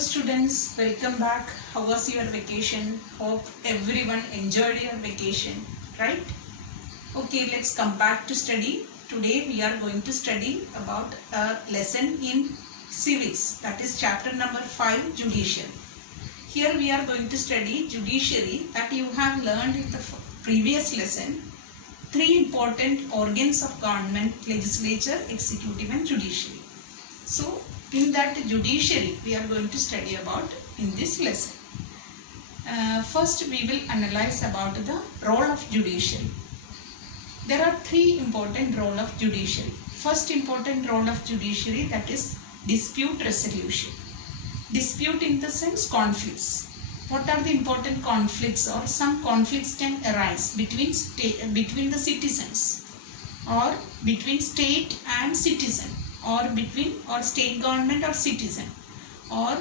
students, welcome back. How was your vacation? Hope everyone enjoyed your vacation, right? Okay, let's come back to study. Today we are going to study about a lesson in civics, that is chapter number 5, judiciary. Here we are going to study judiciary that you have learned in the previous lesson. 3 important organs of government: legislature, executive and judiciary. So in that judiciary we are going to study about in this lesson. First we will analyze about the role of judiciary. There are 3 important roles of judiciary. First important role of judiciary, that is dispute resolution. Dispute in the sense conflicts. What are the important conflicts, or some conflicts can arise between the citizens, or between state and citizen, or between state government or citizen, or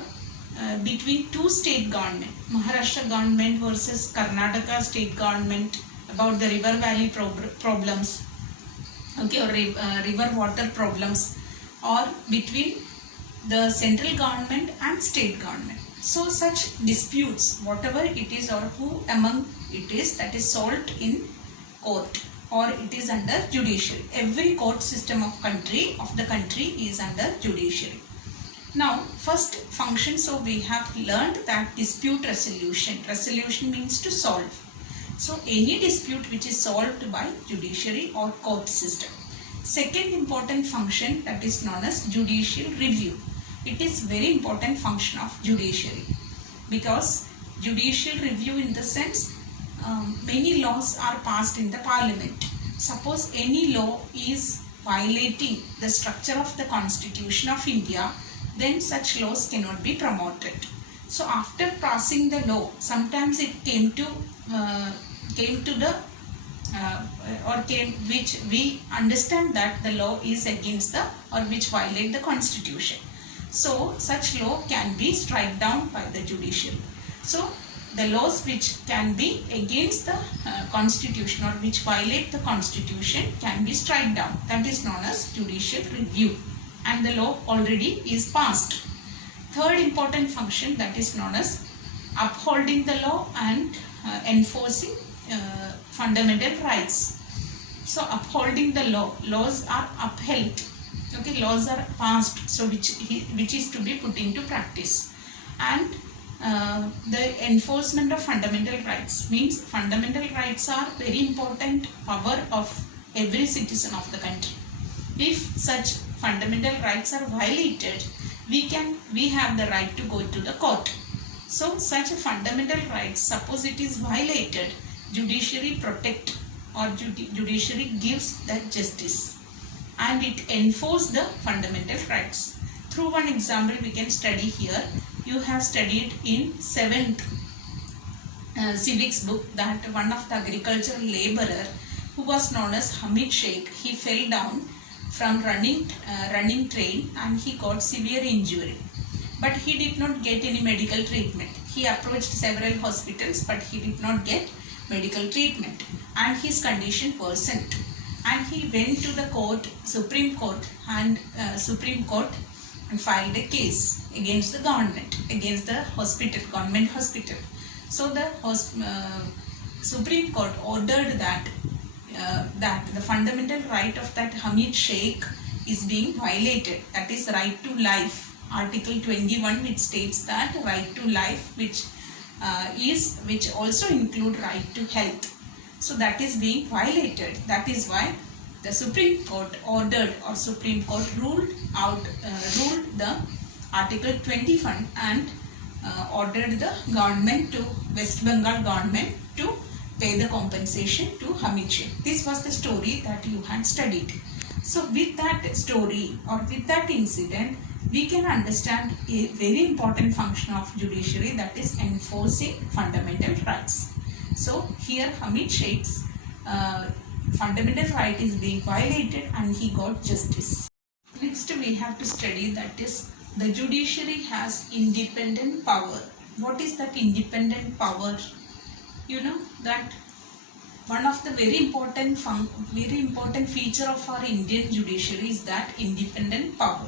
between 2 state government, Maharashtra government versus Karnataka state government, about the river valley problems, okay, or river water problems, or between the central government and state government. So such disputes, whatever it is or who among it is, that is solved in court, or it is under judiciary. Every court system of the country is under judiciary. Now first function, so we have learned that dispute resolution. Resolution means to solve. So any dispute which is solved by judiciary or court system. Second important function, that is known as judicial review. It is very important function of judiciary, because judicial review in the sense many laws are passed in the parliament. Suppose any law is violating the structure of the Constitution of India, then such laws cannot be promoted. So after passing the law, sometimes it came to which we understand that the law is against the, or which violate the Constitution. So such law can be struck down by the judiciary. So the laws which can be against the Constitution or which violate the Constitution can be struck down. That is known as judicial review, and the law already is passed. Third important function, that is known as upholding the law and enforcing fundamental rights. So upholding the law, laws are upheld. Okay, laws are passed, so which is to be put into practice. And the enforcement of fundamental rights means fundamental rights are very important power of every citizen of the country. If such fundamental rights are violated, we have the right to go to the court. So such a fundamental rights, suppose it is violated, judiciary protect, or judiciary gives the justice, and it enforces the fundamental rights. Through one example we can study here. You have studied in 7th civics book that one of the agricultural laborer who was known as Hamid Sheikh, he fell down from running train and he got severe injury. But he did not get any medical treatment. He approached several hospitals, but he did not get medical treatment, and his condition worsened. And he went to the court, Supreme Court, and filed a case against the government, against the hospital, government hospital. So the Supreme Court ordered that the fundamental right of that Hamid Sheikh is being violated. That is right to life. Article 21, which states that right to life, which also include right to health. So that is being violated. That is why the Supreme Court ordered, or Supreme Court ruled the Article 21 and ordered the government, to West Bengal government, to pay the compensation to Hamid Sheikh. This was the story that you had studied. So with that story, or with that incident, we can understand a very important function of judiciary, that is enforcing fundamental rights. So here Hamid Sheikh's fundamental right is being violated and he got justice. Next we have to study, that is the judiciary has independent power. What is that independent power? You know that one of the very important feature of our Indian judiciary is that independent power.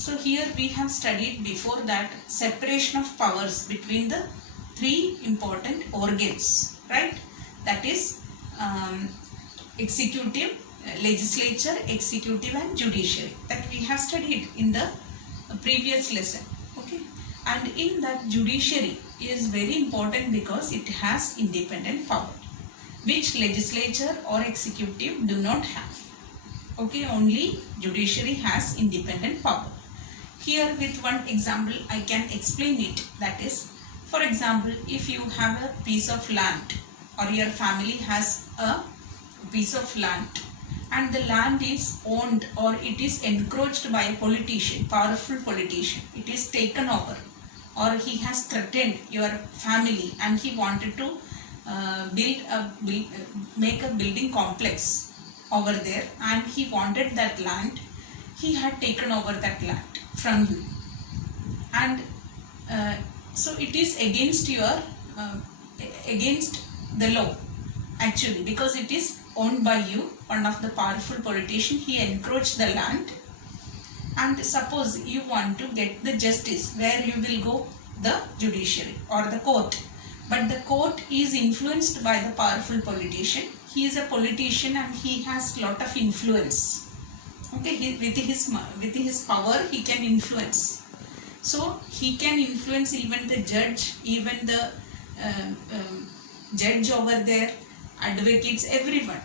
So here we have studied before that separation of powers between the three important organs, right? That is executive, legislature, executive and judiciary, that we have studied in the previous lesson. Okay, and in that judiciary is very important because it has independent power, which legislature or executive do not have. Okay, only judiciary has independent power. Here with one example I can explain it. That is, for example, if you have a piece of land or your family has a piece of land and the land is owned or it is encroached by a politician, powerful politician, it is taken over, or he has threatened your family and he wanted to make a building complex over there, and he wanted that land, he had taken over that land from you, and so it is against your against the law actually, because it is owned by you, one of the powerful politician, he encroached the land. And suppose you want to get the justice, where you will go? The judiciary or the court. But the court is influenced by the powerful politician. He is a politician and he has lot of influence. Okay, with his power he can influence. So he can influence even the judge, even the judge over there, advocates, everyone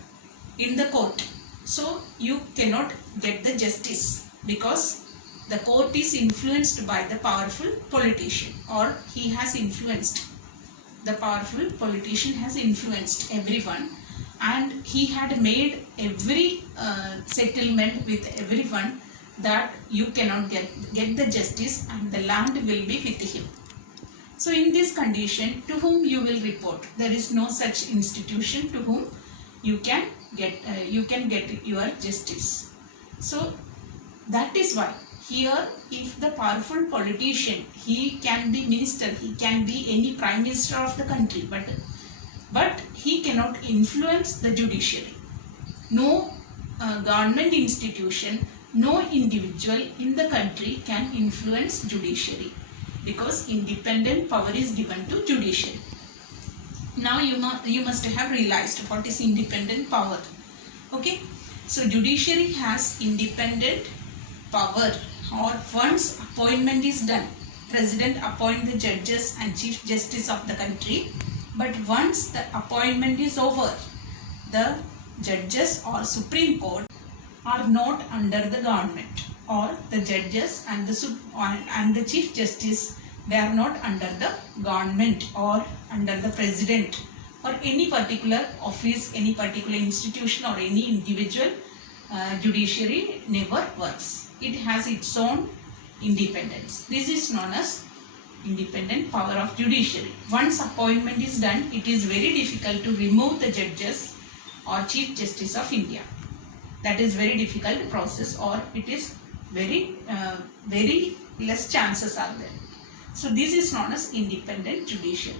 in the court. So you cannot get the justice because the court is influenced by the powerful politician, or he has influenced, the powerful politician has influenced everyone, and he had made every settlement with everyone that you cannot get the justice and the land will be with him. So in this condition, to whom you will report? There is no such institution to whom you can get your justice. So that is why here, if the powerful politician, he can be minister, he can be any prime minister of the country, but he cannot influence the judiciary. No government institution, no individual in the country can influence judiciary, because independent power is given to judiciary. Now you must have realized what is independent power. Okay, so judiciary has independent power, or once appointment is done, president appoint the judges and chief justice of the country, but once the appointment is over, the judges or Supreme Court are not under the government, or the judges and the chief justice, they are not under the government or under the president or any particular office, any particular institution or any individual. Judiciary never works. It has its own independence. This is known as independent power of judiciary. Once appointment is done, it is very difficult to remove the judges or chief justice of India. That is very difficult process, or it is very less chances are there. So this is known as independent judiciary.